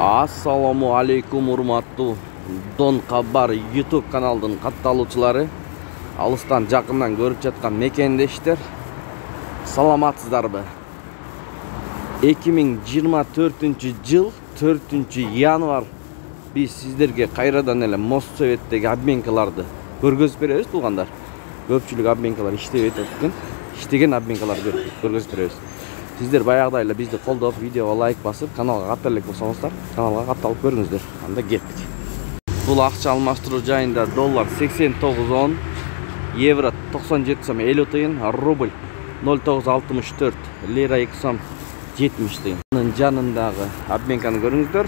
Assalamu alaikum урматтуу Дон Кабар YouTube каналдын катталуучулары, алыстан жакындан көрүп жаткан мекендештер, саламатсыздарбы? 2024-жыл 4-январ биз сиздерге кайрадан эле Моссоветтеги обменкаларды көргөзүп беребиз туугандар. Көпчүлүк обменкалар иштеп экен, иштеген обменкаларды көргөзүп беребиз. Сиздер баягыдай эле бизди колдоп, видеого лайк басып, каналга каттала элек болсоңуздар, каналга катталып көрүңүздөр. Анда кеттик. Бул акча алмаштыруу жайында доллар 89.10, евро 97.50 рубль 0.964, лира 2.70. Анын жанындагы обменканы көрүңүздөр.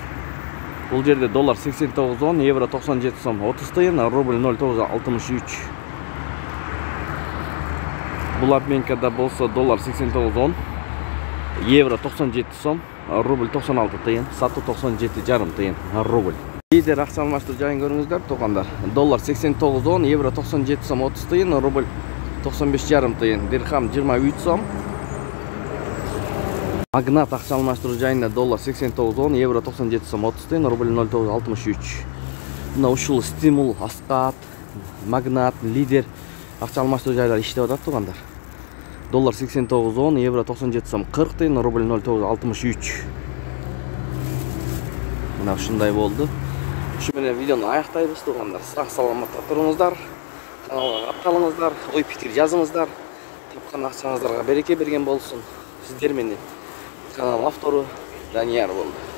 Бул жерде доллар 89.10, евро 97.30, рубль 0.963. Бул обменкада болсо доллар 89.10, евро 97 сом, рубль 96 тыйын, сатуу 97,5 тыйын, рубль. Лидер акча алмаштыруу жайын көрүңүздөр туугандар. Доллар 89.10, евро 97 сом 30 тыйын, рубль 95,5 тыйын, дирхам 23 сом. Магнат акча алмаштыруу жайында доллар 89.10, евро 97 сом 30 тыйын, рубль 0.63. Мына ушул стимул, аскат, магнат, лидер акча алмаштыруу жайлары иштеп атат туугандар. Доллар 89.10, евро 97 сом 40 тыйын, рубль 0.63. Мына ушундай болду. Ушу менен видеону аяктайбыз туугандар. Сак саламатта туруңуздар. Каналга катталыңыздар, ой пикир жазыңыздар. Тапкан акчаңыздарга береке берген болсун. Сиздер менен канал автору Данияр болду.